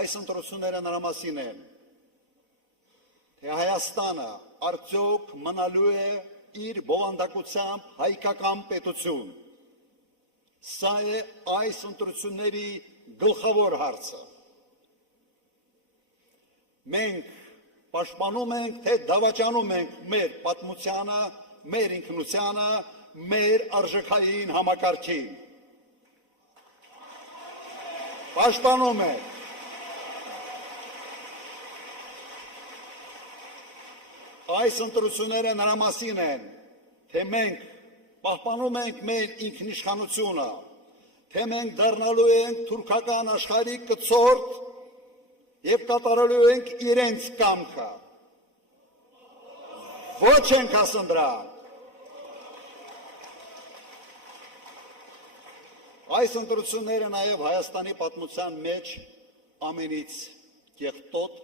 այս ընտրությունները նրա մասին են, թե Հայաստանը արդյոք մնալու է իր բովանդակությամբ հայկական պետություն։ Սա է այս ընտրությունների գլխավոր հարցը։ Մենք պաշտպանում ենք, թե դավաճանում ենք մեր պատմությանը, մեր ինքնությանը, մեր արժեքային համակարգին։ Պաշտպանում ենք։ Այս ընտրությունները նրա մասին են, թե մենք պահպանում ենք մեր ինքնիշխանությունը, թե մենք դառնալու ենք թուրքական աշխարհի կցորդ և կատարելու ենք իրենց կամքը։ Ոչ ենք ասում դրան։ Այս ընտրությունները նաև Հայաստանի պատմության մեջ ամենից կեղտոտ,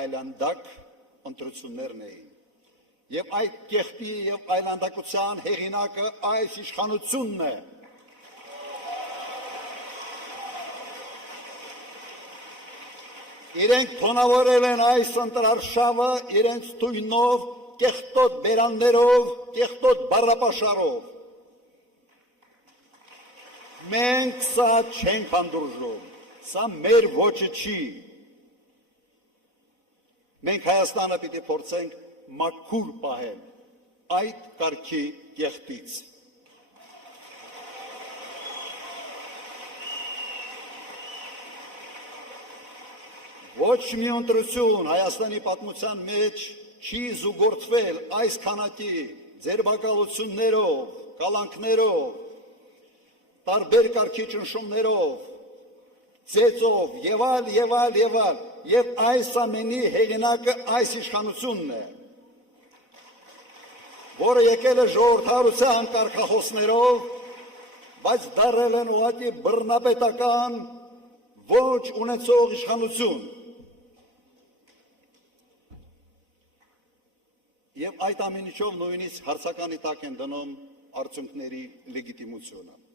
այլանդակ ընտրություններն էին։ Եվ այդ կեղտի և այլանդակության հեղինակը այս իշխանությունն է։ Իրենք թոնավորել են այս ընտրարշավը իրենց թույնով, կեղտոտ բերաններով, կեղտոտ բառապաշարով։ Մենք սա չենք հանդուրժում, սա մեր ոճը չի։ Մենք Հայաստանը պիտի փորձենք մաքուր պահել այդ կարգի կեղտից։ Ոչ մի ընտրություն Հայաստանի պատմության մեջ չի զուգորդվել այս քանակի ձերբակալություններով, կալանքներով, տարբեր կարգի ճնշումներով, ծեծով եւ այլ, եւ այս ամենի հեղինակը այս իշխանությունն է, որը եկել է ժողովրդավարության կարգախոսներով, բայց դարձել են ուղղակի բռնապետական ոչ ունեցող իշխանություն։ Եվ այդ ամենիչով նույնիսկ հարցականի տակ են դնում արդյունքների լեգիտիմությունը։